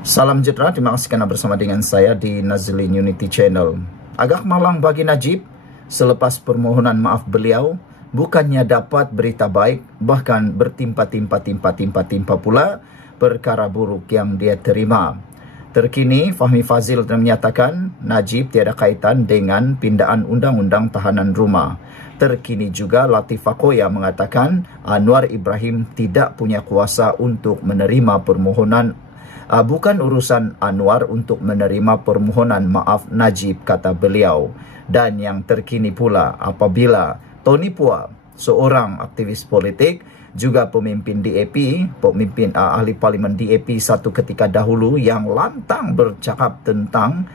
Salam sejahtera, terima kasih kerana bersama dengan saya di Nazlin Unity Channel. Agak malang bagi Najib selepas permohonan maaf beliau, bukannya dapat berita baik, bahkan bertimpa-timpa pula perkara buruk yang dia terima. Terkini, Fahmi Fadzil menyatakan Najib tiada kaitan dengan pindaan undang-undang tahanan rumah. Terkini juga Latifah Koya mengatakan Anwar Ibrahim tidak punya kuasa untuk menerima permohonan. Bukan urusan Anwar untuk menerima permohonan maaf Najib, kata beliau. Dan yang terkini pula apabila Tony Pua, seorang aktivis politik, juga pemimpin DAP, pemimpin ahli parlimen DAP satu ketika dahulu yang lantang bercakap tentang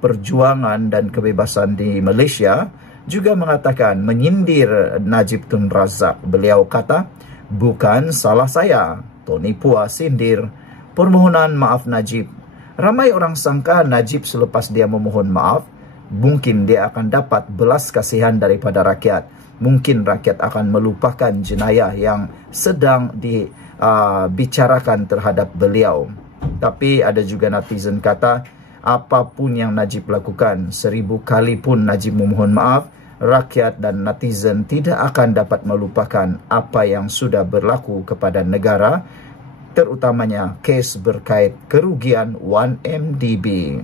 perjuangan dan kebebasan di Malaysia, juga mengatakan menyindir Najib Tun Razak. Beliau kata, bukan salah saya, Tony Pua sindir permohonan maaf Najib. Ramai orang sangka Najib selepas dia memohon maaf, mungkin dia akan dapat belas kasihan daripada rakyat. Mungkin rakyat akan melupakan jenayah yang sedang dibicarakan terhadap beliau. Tapi ada juga netizen kata, apapun yang Najib lakukan, 1000 kali pun Najib memohon maaf, rakyat dan netizen tidak akan dapat melupakan apa yang sudah berlaku kepada negara, terutamanya kes berkait kerugian 1MDB.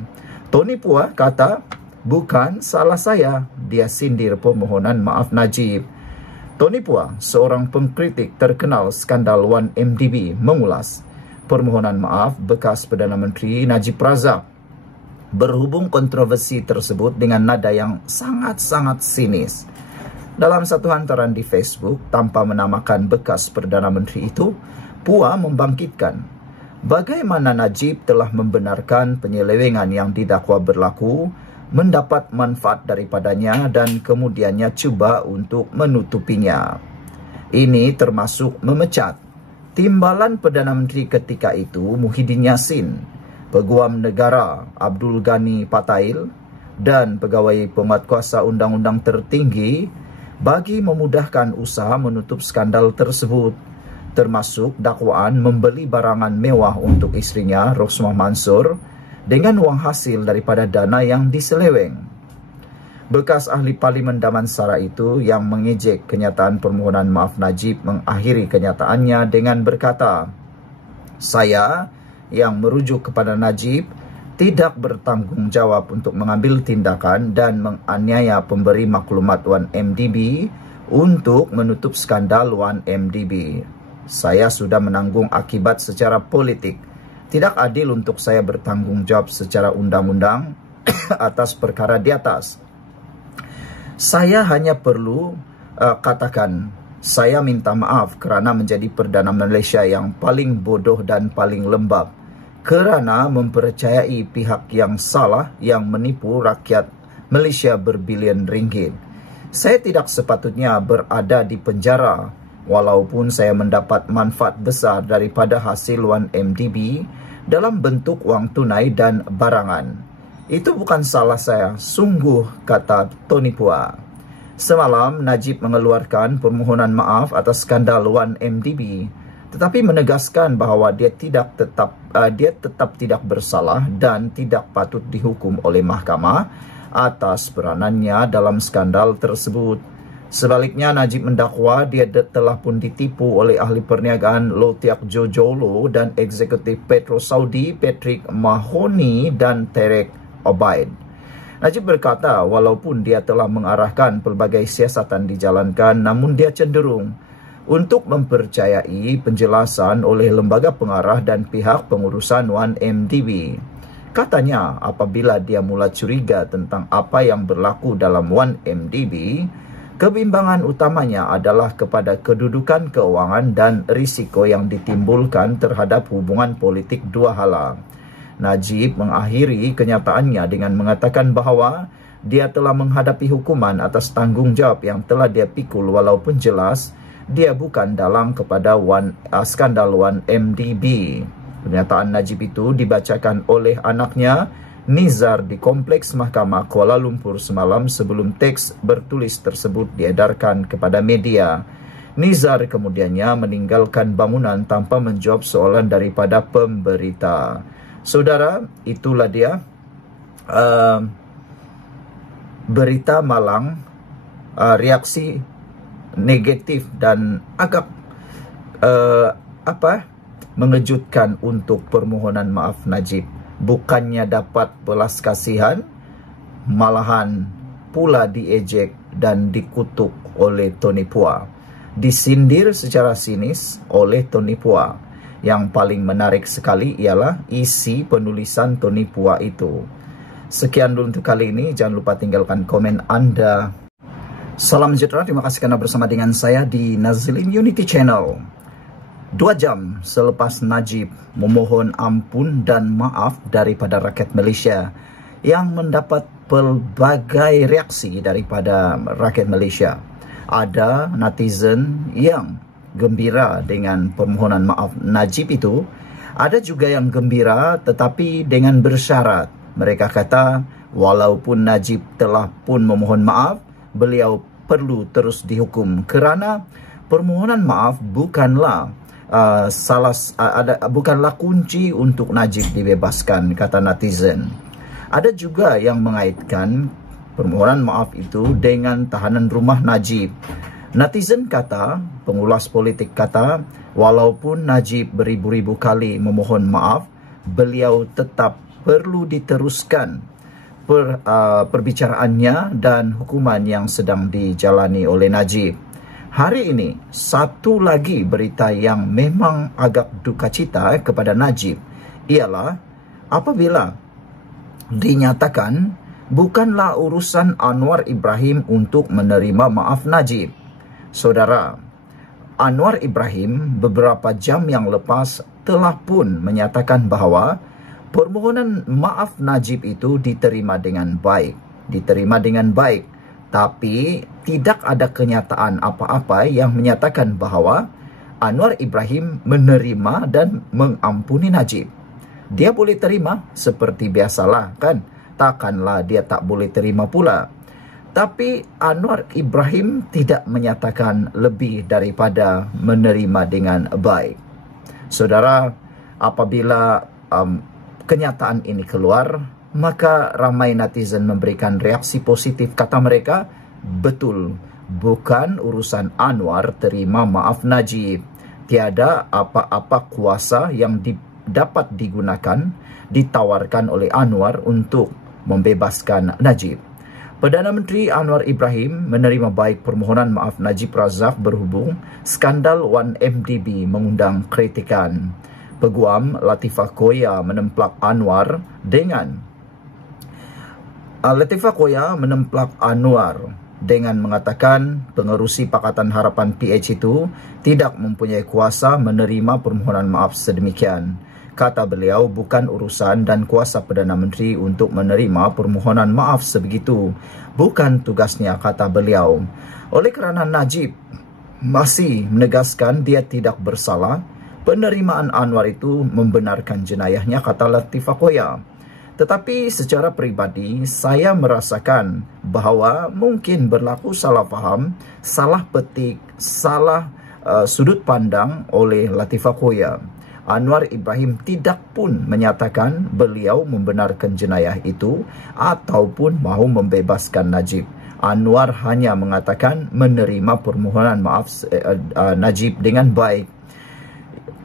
Tony Pua kata, bukan salah saya, dia sindir permohonan maaf Najib. Tony Pua, seorang pengkritik terkenal skandal 1MDB, mengulas permohonan maaf bekas Perdana Menteri Najib Razak. Berhubung kontroversi tersebut dengan nada yang sangat-sangat sinis. Dalam satu hantaran di Facebook, tanpa menamakan bekas Perdana Menteri itu, Pua membangkitkan bagaimana Najib telah membenarkan penyelewengan yang didakwa berlaku, mendapat manfaat daripadanya dan kemudiannya cuba untuk menutupinya. Ini termasuk memecat timbalan Perdana Menteri ketika itu Muhyiddin Yassin, Peguam Negara Abdul Ghani Patail dan pegawai penguatkuasa undang-undang tertinggi bagi memudahkan usaha menutup skandal tersebut, termasuk dakwaan membeli barangan mewah untuk isterinya Rosmah Mansor dengan wang hasil daripada dana yang diseleweng. Bekas ahli parlimen Damansara itu yang mengejek kenyataan permohonan maaf Najib mengakhiri kenyataannya dengan berkata, saya yang merujuk kepada Najib tidak bertanggungjawab untuk mengambil tindakan dan menganiaya pemberi maklumat 1MDB untuk menutup skandal 1MDB. Saya sudah menanggung akibat secara politik. Tidak adil untuk saya bertanggungjawab secara undang-undang atas perkara di atas. Saya hanya perlu katakan, saya minta maaf kerana menjadi Perdana Malaysia yang paling bodoh dan paling lembab, kerana mempercayai pihak yang salah yang menipu rakyat Malaysia berbilion ringgit. Saya tidak sepatutnya berada di penjara walaupun saya mendapat manfaat besar daripada hasil 1MDB dalam bentuk wang tunai dan barangan. Itu bukan salah saya, sungguh, kata Tony Pua. Semalam Najib mengeluarkan permohonan maaf atas skandal 1MDB, tetapi menegaskan bahawa dia tetap tidak bersalah dan tidak patut dihukum oleh mahkamah atas peranannya dalam skandal tersebut. Sebaliknya, Najib mendakwa dia telah pun ditipu oleh ahli perniagaan Lotiak Jojolo dan eksekutif Petro Saudi Patrick Mahoney dan Tarek Obaid. Najib berkata, walaupun dia telah mengarahkan pelbagai siasatan dijalankan, namun dia cenderung untuk mempercayai penjelasan oleh lembaga pengarah dan pihak pengurusan 1MDB. Katanya, apabila dia mula curiga tentang apa yang berlaku dalam 1MDB, kebimbangan utamanya adalah kepada kedudukan keuangan dan risiko yang ditimbulkan terhadap hubungan politik dua hala. Najib mengakhiri kenyataannya dengan mengatakan bahawa dia telah menghadapi hukuman atas tanggungjawab yang telah dia pikul walaupun jelas dia bukan dalang kepada skandal 1MDB. Pernyataan Najib itu dibacakan oleh anaknya Nizar di Kompleks Mahkamah Kuala Lumpur semalam sebelum teks bertulis tersebut diedarkan kepada media. Nizar kemudiannya meninggalkan bangunan tanpa menjawab soalan daripada pemberita. Saudara, itulah dia berita malang, reaksi negatif dan agak mengejutkan untuk permohonan maaf Najib. Bukannya dapat belas kasihan, malahan pula diejek dan dikutuk oleh Tony Pua. Disindir secara sinis oleh Tony Pua. Yang paling menarik sekali ialah isi penulisan Tony Pua itu. Sekian dulu untuk kali ini. Jangan lupa tinggalkan komen Anda. Salam sejahtera. Terima kasih karena bersama dengan saya di Nazilin Unity Channel. 2 jam selepas Najib memohon ampun dan maaf daripada rakyat Malaysia yang mendapat pelbagai reaksi daripada rakyat Malaysia. Ada netizen yang gembira dengan permohonan maaf Najib itu. Ada juga yang gembira tetapi dengan bersyarat. Mereka kata walaupun Najib telah pun memohon maaf, beliau perlu terus dihukum kerana permohonan maaf bukanlah bukanlah kunci untuk Najib dibebaskan, kata netizen. Ada juga yang mengaitkan permohonan maaf itu dengan tahanan rumah Najib. Netizen kata, pengulas politik kata, walaupun Najib beribu-ribu kali memohon maaf, beliau tetap perlu diteruskan perbicaraannya dan hukuman yang sedang dijalani oleh Najib. Hari ini, satu lagi berita yang memang agak duka cita kepada Najib ialah apabila dinyatakan bukanlah urusan Anwar Ibrahim untuk menerima maaf Najib. Saudara, Anwar Ibrahim beberapa jam yang lepas telah pun menyatakan bahawa permohonan maaf Najib itu diterima dengan baik. Tapi tidak ada kenyataan apa-apa yang menyatakan bahawa Anwar Ibrahim menerima dan mengampuni Najib. Dia boleh terima seperti biasalah kan. Takkanlah dia tak boleh terima pula. Tapi Anwar Ibrahim tidak menyatakan lebih daripada menerima dengan baik. Saudara, apabila kenyataan ini keluar, maka ramai netizen memberikan reaksi positif. Kata mereka, betul, bukan urusan Anwar terima maaf Najib. Tiada apa-apa kuasa yang dapat digunakan, ditawarkan oleh Anwar untuk membebaskan Najib. Perdana Menteri Anwar Ibrahim menerima baik permohonan maaf Najib Razak berhubung skandal 1MDB mengundang kritikan. Peguam Latifah Koya menemplak Anwar dengan mengatakan pengerusi Pakatan Harapan PH itu tidak mempunyai kuasa menerima permohonan maaf sedemikian. Kata beliau, bukan urusan dan kuasa Perdana Menteri untuk menerima permohonan maaf sebegitu. Bukan tugasnya, kata beliau. Oleh kerana Najib masih menegaskan dia tidak bersalah, penerimaan Anwar itu membenarkan jenayahnya, kata Latifah Koya. Tetapi secara peribadi, saya merasakan bahawa mungkin berlaku salah faham, salah petik, salah sudut pandang oleh Latifah Koya. Anwar Ibrahim tidak pun menyatakan beliau membenarkan jenayah itu ataupun mahu membebaskan Najib. Anwar hanya mengatakan menerima permohonan maaf Najib dengan baik.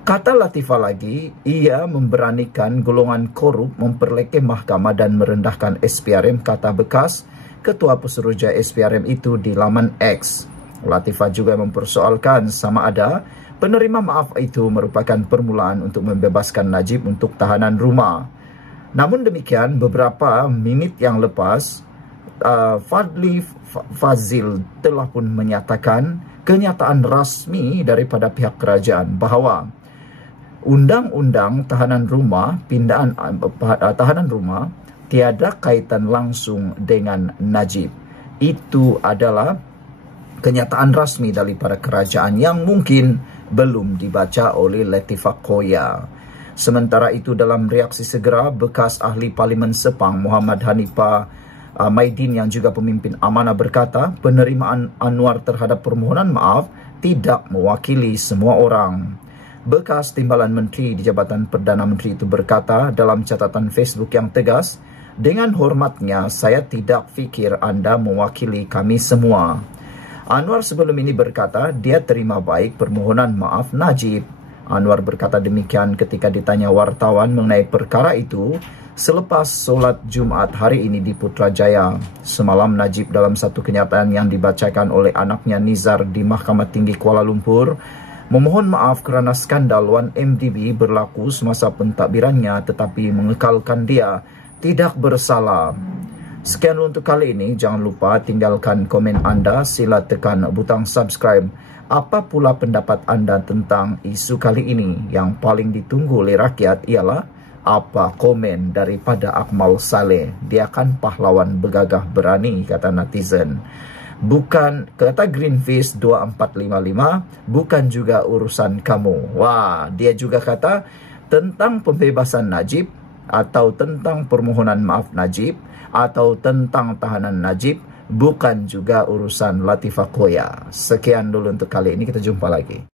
Kata Latifah lagi, ia memberanikan golongan korup memperlekeh mahkamah dan merendahkan SPRM, kata bekas Ketua Pesuruhjaya SPRM itu di laman X. Latifah juga mempersoalkan sama ada penerima maaf itu merupakan permulaan untuk membebaskan Najib untuk tahanan rumah. Namun demikian, beberapa minit yang lepas, Fadli Fazil telah pun menyatakan kenyataan rasmi daripada pihak kerajaan bahawa undang-undang tahanan rumah, pindahan tahanan rumah tiada kaitan langsung dengan Najib. Itu adalah kenyataan rasmi daripada kerajaan yang mungkin belum dibaca oleh Latifah Koya. Sementara itu, dalam reaksi segera, bekas ahli Parlimen Sepang Muhammad Hanifah Maidin yang juga pemimpin amanah berkata, penerimaan Anwar terhadap permohonan maaf tidak mewakili semua orang. Bekas timbalan menteri di Jabatan Perdana Menteri itu berkata dalam catatan Facebook yang tegas, "Dengan hormatnya, saya tidak fikir Anda mewakili kami semua." Anwar sebelum ini berkata dia terima baik permohonan maaf Najib. Anwar berkata demikian ketika ditanya wartawan mengenai perkara itu selepas solat Jumat hari ini di Putrajaya. Semalam Najib dalam satu kenyataan yang dibacakan oleh anaknya Nizar di Mahkamah Tinggi Kuala Lumpur memohon maaf kerana skandal 1MDB berlaku semasa pentadbirannya tetapi mengekalkan dia tidak bersalah. Sekian untuk kali ini. Jangan lupa tinggalkan komen anda. Sila tekan butang subscribe. Apa pula pendapat anda tentang isu kali ini? Yang paling ditunggu oleh rakyat ialah apa komen daripada Akmal Saleh. Dia kan pahlawan bergagah berani, kata netizen. Bukan, kata Greenfish 2455, bukan juga urusan kamu. Wah, dia juga kata tentang pembebasan Najib, atau tentang permohonan maaf Najib, atau tentang tahanan Najib, bukan juga urusan Latifah Koya. Sekian dulu untuk kali ini, kita jumpa lagi.